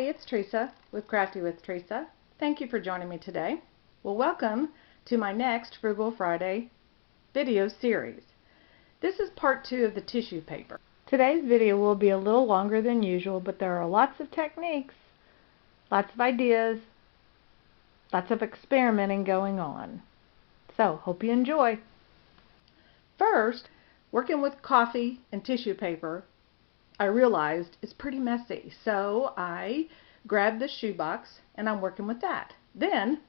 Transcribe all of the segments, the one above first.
Hi, it's Teresa with Crafty with Teresa. Thank you for joining me today. Well, welcome to my next Frugal Friday video series. This is part 2 of the tissue paper. Today's video will be a little longer than usual, but there are lots of techniques, lots of ideas, lots of experimenting going on. So, hope you enjoy. First, working with coffee and tissue paper, I realized it's pretty messy, so I grabbed this shoebox and I'm working with that. Then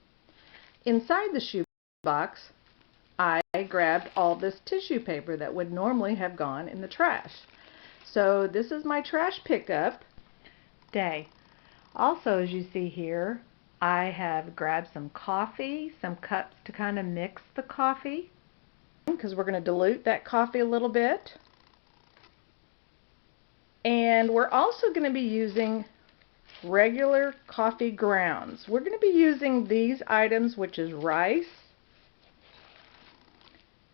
inside the shoebox I grabbed all this tissue paper that would normally have gone in the trash. So this is my trash pickup day. Also, as you see here, I have grabbed some coffee, some cups to kind of mix the coffee, because we're going to dilute that coffee a little bit. And we're also going to be using regular coffee grounds. We're going to be using these items, which is rice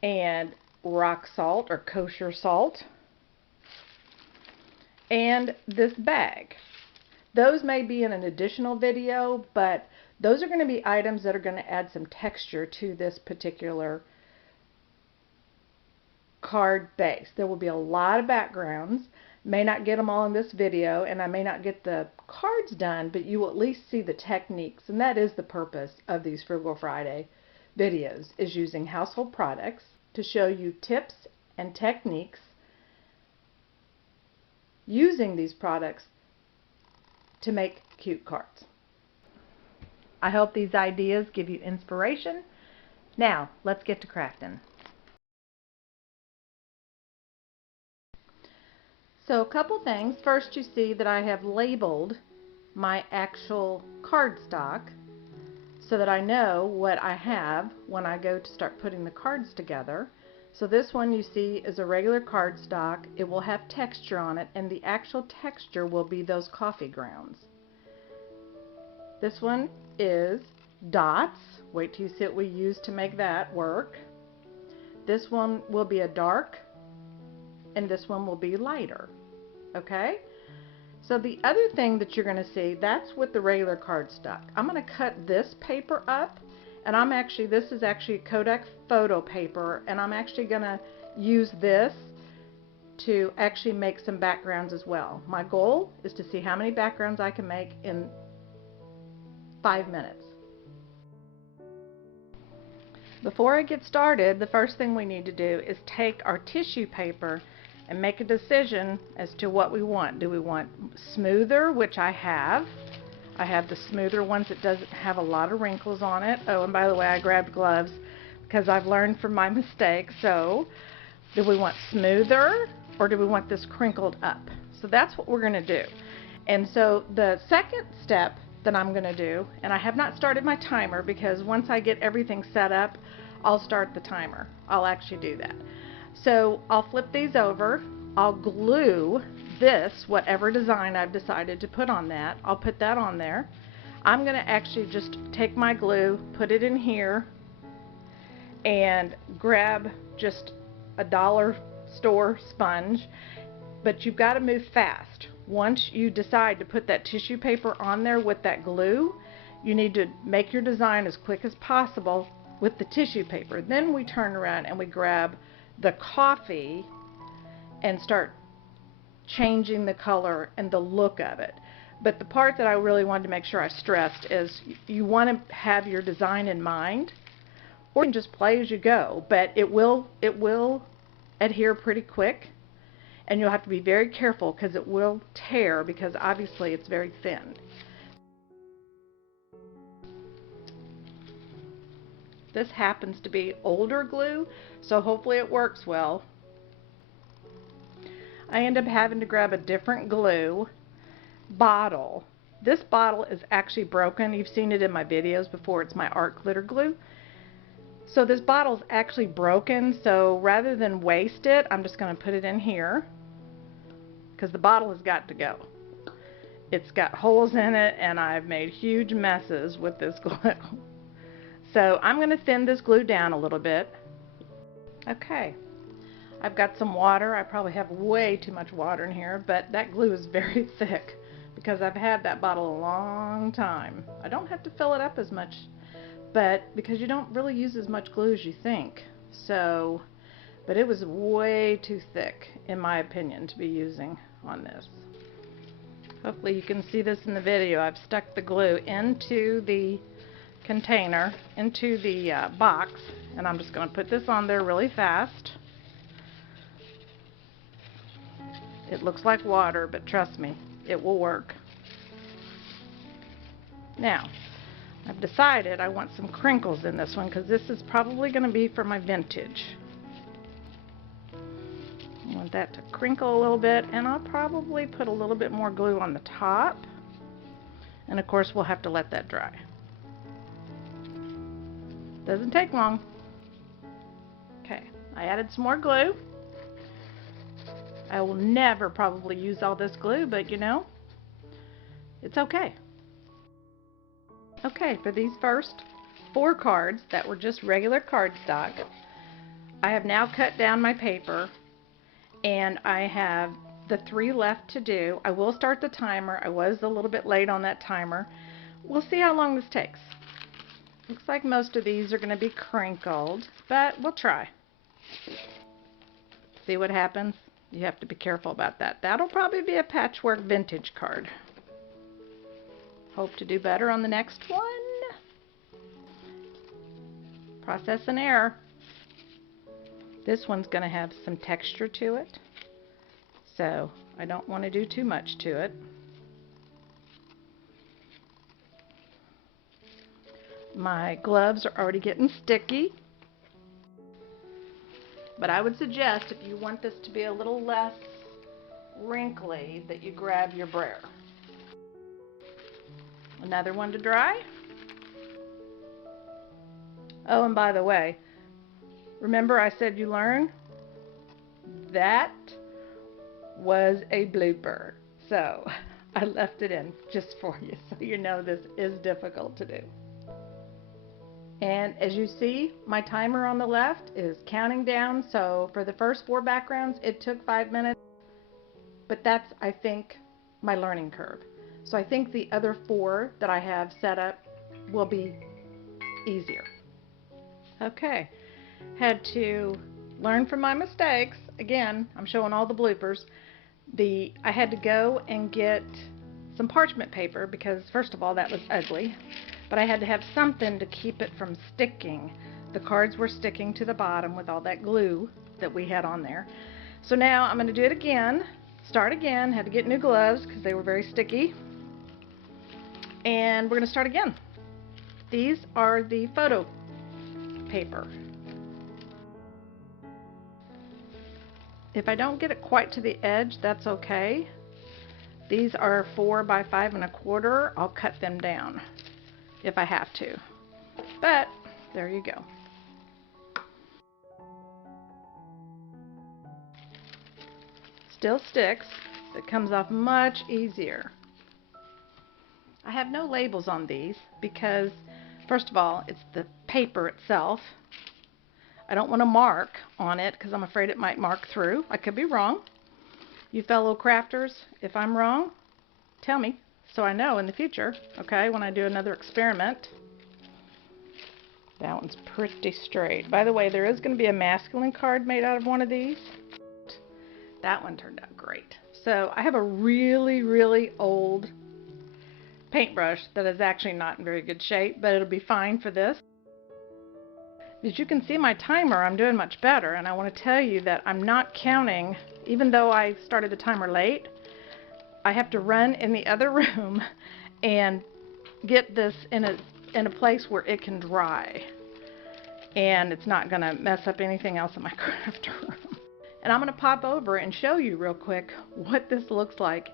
and rock salt or kosher salt, and this bag. Those may be in an additional video, but those are going to be items that are going to add some texture to this particular card base. There will be a lot of backgrounds. May not get them all in this video, and I may not get the cards done, but you will at least see the techniques, and that is the purpose of these Frugal Friday videos, is using household products to show you tips and techniques using these products to make cute cards. I hope these ideas give you inspiration. Now, let's get to crafting. So a couple things. First, you see that I have labeled my actual cardstock so that I know what I have when I go to start putting the cards together. So this one you see is a regular cardstock. It will have texture on it, and the actual texture will be those coffee grounds. This one is dots. Wait till you see what we use to make that work. This one will be a dark, and this one will be lighter. Okay? So the other thing that you're going to see, that's with the regular cardstock. I'm going to cut this paper up, and this is actually a Kodak photo paper, and I'm actually going to use this to actually make some backgrounds as well. My goal is to see how many backgrounds I can make in 5 minutes. Before I get started, the first thing we need to do is take our tissue paper and make a decision as to what we want. Do we want smoother, which I have. I have the smoother ones that doesn't have a lot of wrinkles on it. Oh, and by the way, I grabbed gloves because I've learned from my mistakes. So, do we want smoother or do we want this crinkled up? So that's what we're going to do. And so the second step that I'm going to do, and I have not started my timer because once I get everything set up, I'll start the timer. I'll actually do that. So I'll flip these over. I'll glue this, whatever design I've decided to put on that. I'll put that on there. I'm going to actually just take my glue, put it in here, and grab just a dollar store sponge. But you've got to move fast. Once you decide to put that tissue paper on there with that glue, you need to make your design as quick as possible with the tissue paper. Then we turn around and we grab the coffee and start changing the color and the look of it. But the part that I really wanted to make sure I stressed is you want to have your design in mind, or you can just play as you go, but it will adhere pretty quick, and you'll have to be very careful because it will tear, because obviously it's very thin. This happens to be older glue, so hopefully it works well. I end up having to grab a different glue bottle. This bottle is actually broken. You've seen it in my videos before. It's my art glitter glue. So this bottle is actually broken, so rather than waste it, I'm just going to put it in here because the bottle has got to go. It's got holes in it, and I've made huge messes with this glue. So I'm going to thin this glue down a little bit. Okay, I've got some water. I probably have way too much water in here, but that glue is very thick because I've had that bottle a long time. I don't have to fill it up as much, but because you don't really use as much glue as you think. So, but it was way too thick, in my opinion, to be using on this. Hopefully you can see this in the video. I've stuck the glue into the container, into the box, and I'm just going to put this on there really fast. It looks like water, but trust me, it will work. Now, I've decided I want some crinkles in this one because this is probably going to be for my vintage. I want that to crinkle a little bit, and I'll probably put a little bit more glue on the top. And of course, we'll have to let that dry. Doesn't take long. Okay, I added some more glue. I will never probably use all this glue, but you know, it's okay. Okay, for these first 4 cards that were just regular cardstock, I have now cut down my paper, and I have the 3 left to do. I will start the timer. I was a little bit late on that timer. We'll see how long this takes. Looks like most of these are going to be crinkled, but we'll try. See what happens? You have to be careful about that. That'll probably be a patchwork vintage card. Hope to do better on the next one. Process and error. This one's going to have some texture to it, so I don't want to do too much to it. My gloves are already getting sticky, but I would suggest if you want this to be a little less wrinkly that you grab your brayer. Another one to dry. Oh, and by the way, remember I said you learn? That was a blooper. So I left it in just for you so you know this is difficult to do. And as you see, my timer on the left is counting down. So for the first 4 backgrounds, it took 5 minutes. But that's, I think, my learning curve. So I think the other 4 that I have set up will be easier. Okay, had to learn from my mistakes. Again, I'm showing all the bloopers. I had to go and get some parchment paper because, first of all, that was ugly. But I had to have something to keep it from sticking. The cards were sticking to the bottom with all that glue that we had on there. So now I'm going to do it again. Start again. Had to get new gloves because they were very sticky. And we're going to start again. These are the photo paper. If I don't get it quite to the edge, that's okay. These are 4 by 5 1/4. I'll cut them down if I have to. But there you go. Still sticks. It comes off much easier. I have no labels on these because, first of all, it's the paper itself. I don't want to mark on it because I'm afraid it might mark through. I could be wrong. You fellow crafters, if I'm wrong, tell me so I know in the future, okay, when I do another experiment. That one's pretty straight. By the way, there is going to be a masculine card made out of one of these. That one turned out great. So I have a really, really old paintbrush that is actually not in very good shape, but it'll be fine for this. As you can see my timer, I'm doing much better, and I want to tell you that I'm not counting. Even though I started the timer late, I have to run in the other room and get this in a place where it can dry, and it's not going to mess up anything else in my craft room. And I'm going to pop over and show you real quick what this looks like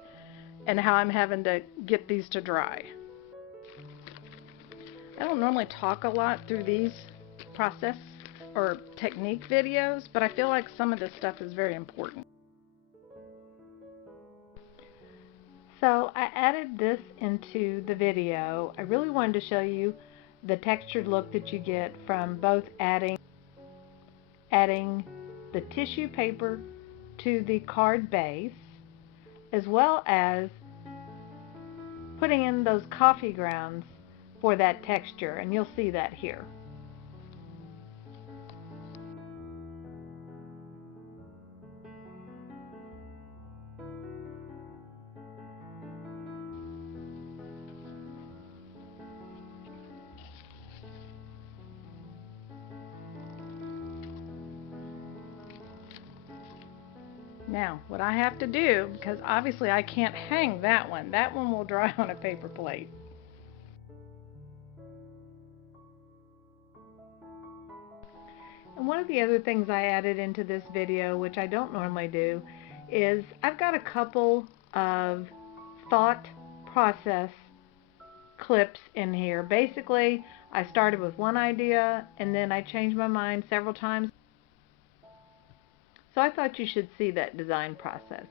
and how I'm having to get these to dry. I don't normally talk a lot through these process or technique videos, but I feel like some of this stuff is very important. So I added this into the video. I really wanted to show you the textured look that you get from both adding the tissue paper to the card base, as well as putting in those coffee grounds for that texture, and you'll see that here. Now, what I have to do, because obviously I can't hang that one will dry on a paper plate. And one of the other things I added into this video, which I don't normally do, is I've got a couple of thought process clips in here. Basically, I started with one idea and then I changed my mind several times. So I thought you should see that design process.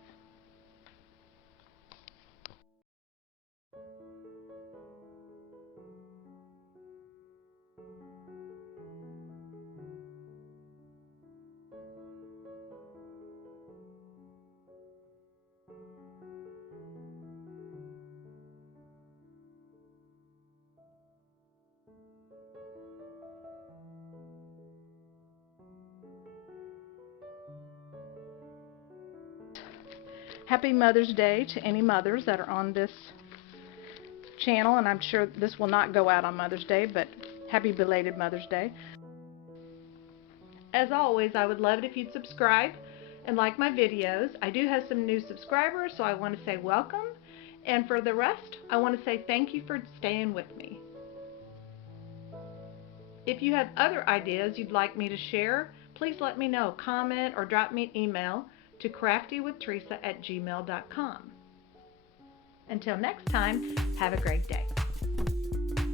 Happy Mother's Day to any mothers that are on this channel, and I'm sure this will not go out on Mother's Day, but happy belated Mother's Day. As always, I would love it if you'd subscribe and like my videos. I do have some new subscribers, so I want to say welcome, and for the rest, I want to say thank you for staying with me. If you have other ideas you'd like me to share, please let me know. Comment or drop me an email to craftywiththeresa@gmail.com. Until next time, have a great day.